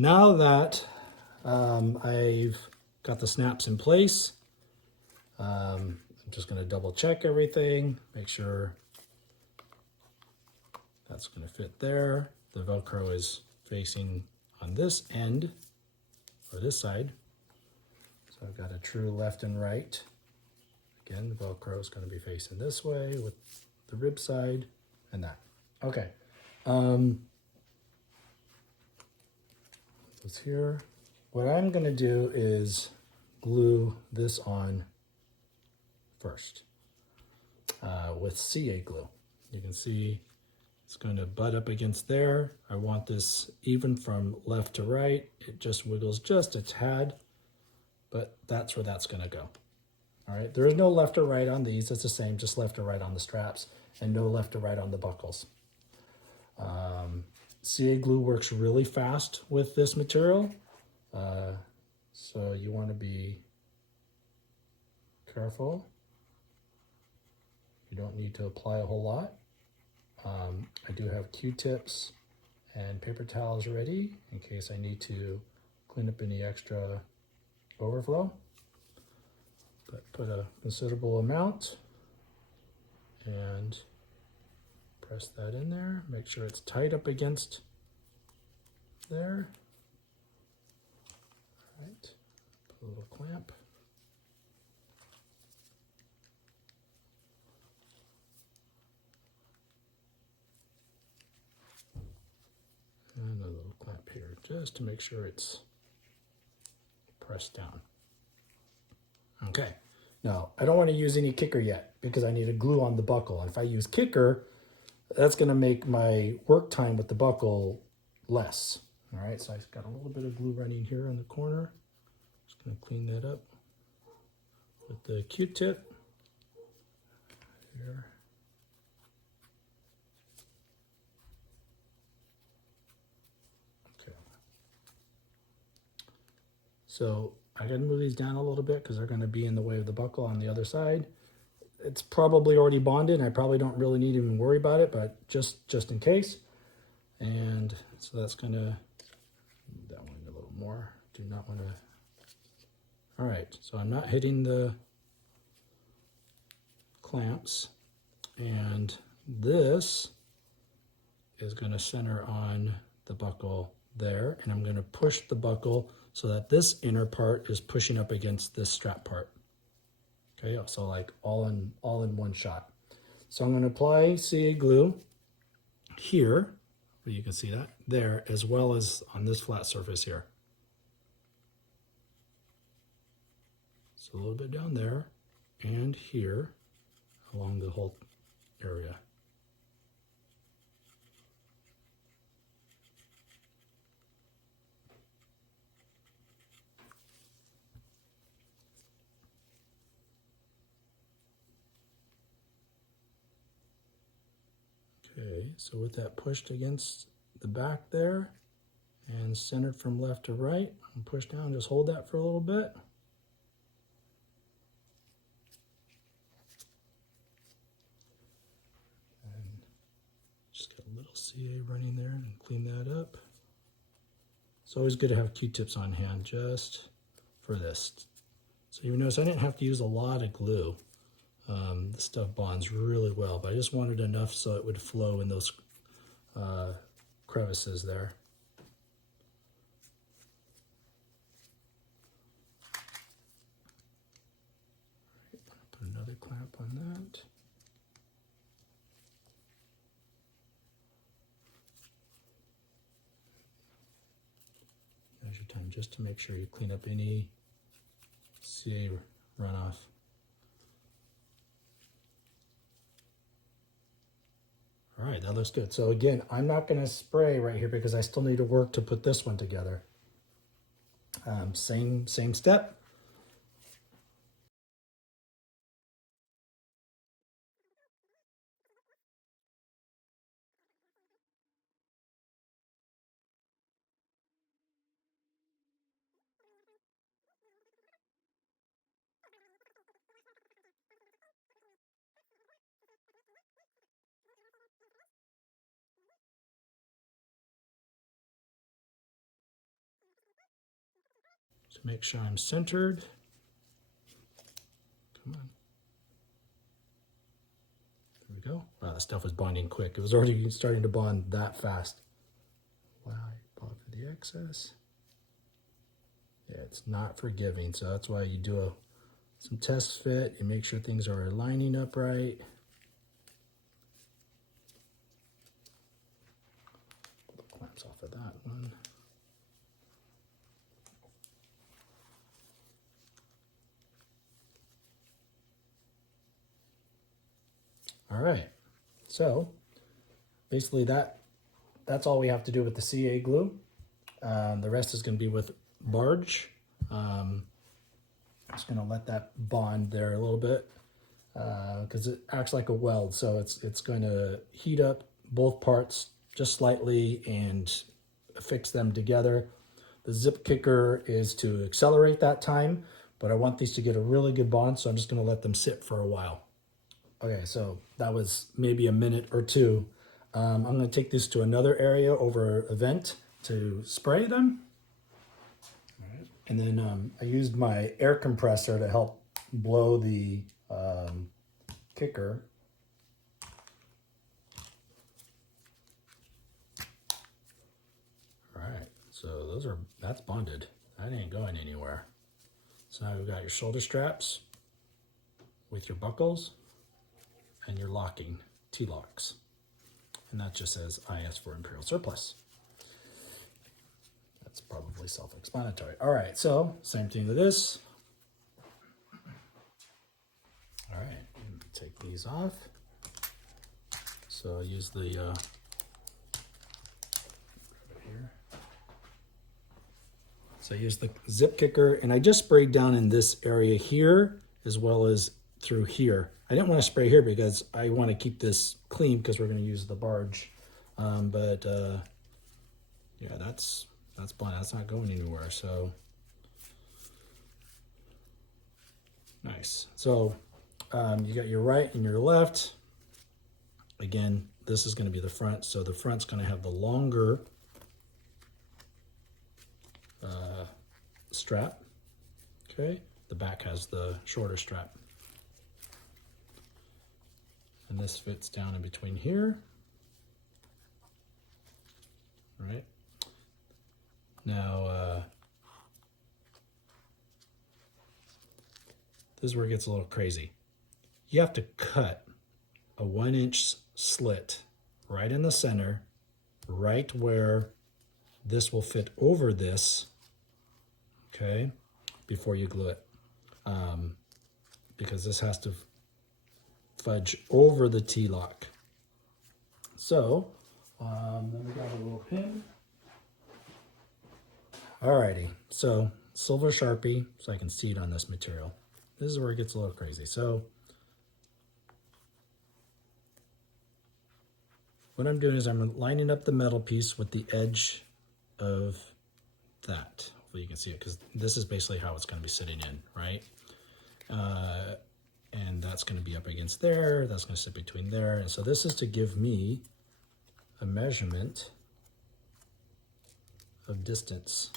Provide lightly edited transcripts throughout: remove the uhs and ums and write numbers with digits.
now that I've got the snaps in place, I'm just going to double check everything, make sure that's going to fit there. The Velcro is facing on this end, or this side. So I've got a true left and right. Again, the Velcro is going to be facing this way with the rib side and that. Okay. It's here. What I'm going to do is glue this on first with CA glue. You can see it's going to butt up against there. I want this even from left to right. It just wiggles just a tad, but that's where that's going to go. All right, there is no left or right on these. It's the same, just left or right on the straps, and no left or right on the buckles. CA glue works really fast with this material, so you want to be careful. You don't need to apply a whole lot. I do have Q-tips and paper towels ready in case I need to clean up any extra overflow. But put a considerable amount and press that in there. Make sure it's tight up against there. All right, put a little clamp. And a little clamp here just to make sure it's pressed down. Okay, now I don't want to use any kicker yet because I need a glue on the buckle. And if I use kicker, that's going to make my work time with the buckle less. All right, so I've got a little bit of glue running here in the corner. Just going to clean that up with the Q-tip here. Okay. So I got to move these down a little bit because they're going to be in the way of the buckle on the other side. It's probably already bonded, and I probably don't really need to even worry about it, but just in case. And so that's going to move that one a little more. Do not want to. All right, so I'm not hitting the clamps, and this is going to center on the buckle there, and I'm going to push the buckle so that this inner part is pushing up against this strap part. Okay, so like all in one shot. So I'm going to apply CA glue here, where you can see that there, as well as on this flat surface here. So a little bit down there and here along the whole area. Okay, so with that pushed against the back there and centered from left to right, and push down, just hold that for a little bit. And just get a little CA running there and clean that up. It's always good to have Q-tips on hand just for this. So you notice I didn't have to use a lot of glue. The stuff bonds really well, but I just wanted enough so it would flow in those crevices there. Put another clamp on that. Now's your time just to make sure you clean up any CA runoff. All right, that looks good. So again, I'm not going to spray right here because I still need to work to put this one together. Same step. to make sure I'm centered. Come on. There we go. Wow, that stuff was bonding quick. It was already starting to bond that fast. Wow, pop for the excess. Yeah, it's not forgiving, so that's why you do some test fit. You make sure things are lining up right. Pull the clamps off of that one. All right, so basically that's all we have to do with the CA glue. The rest is going to be with barge. Just going to let that bond there a little bit because it acts like a weld, so it's going to heat up both parts just slightly and affix them together. The zip kicker is to accelerate that time, but I want these to get a really good bond, so I'm just going to let them sit for a while. Okay, so that was maybe a minute or two. I'm going to take this to another area over a vent to spray them. All right. And then I used my air compressor to help blow the kicker. All right, so that's bonded. That ain't going anywhere. So now we've got your shoulder straps with your buckles and your locking T-locks. And that just says IS for Imperial Surplus. That's probably self-explanatory. All right, so same thing to this. All right, take these off. So I'll use the here. So I use the zip kicker, and I just sprayed down in this area here as well as through here. I didn't want to spray here because I want to keep this clean because we're going to use the barge. Yeah, that's blind. That's not going anywhere. So nice. So you got your right and your left. Again, this is going to be the front. So the front's going to have the longer strap. Okay. The back has the shorter strap. And this fits down in between here. Right. Now, this is where it gets a little crazy. You have to cut a 1-inch slit right in the center, right where this will fit over this, okay, before you glue it. Because this has to fudge over the T-lock. So, then we got a little pin. Alrighty, so silver Sharpie, so I can see it on this material. This is where it gets a little crazy. So, what I'm doing is I'm lining up the metal piece with the edge of that. Hopefully you can see it, because this is basically how it's going to be sitting in, right? And that's going to be up against there, that's going to sit between there. And so this is to give me a measurement of distance.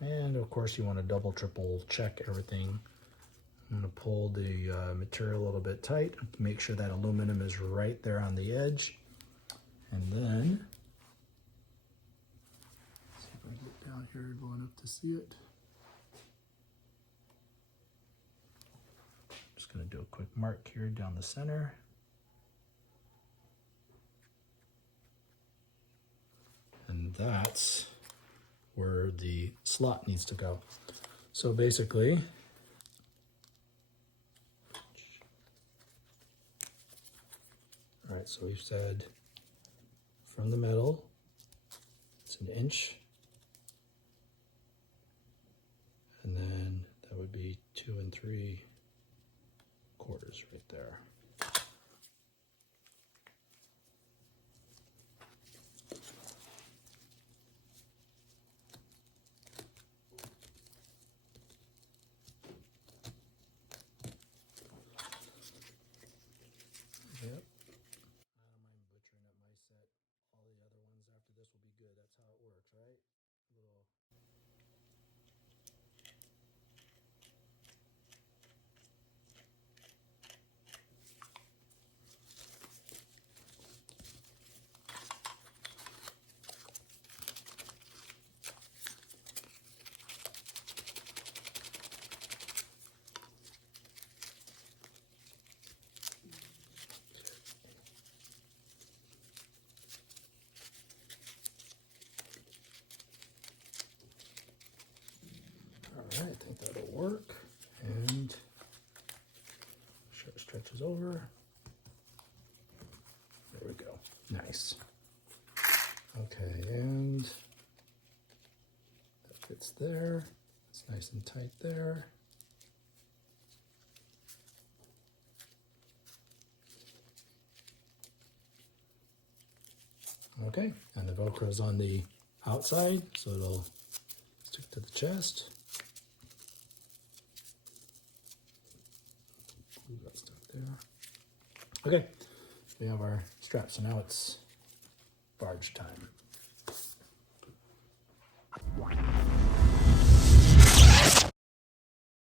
And of course you want to double, triple check everything. I'm going to pull the material a little bit tight, make sure that aluminum is right there on the edge. And then, see if I can get down here low enough to see it. Just going to do a quick mark here down the center. And that's where the slot needs to go. So basically, all right, so we've said from the middle, it's 1 inch. And then that would be 2 3/4 right there. Yep. I don't mind butchering up my set. All the other ones after this will be good. That's how it works, right? think that'll work. And shirt stretches over. There we go. Nice. Okay, and that fits there. It's nice and tight there. Okay, and the Velcro's on the outside, so it'll stick to the chest. Ooh, got stuck there. Okay, we have our strap, so now it's barge time.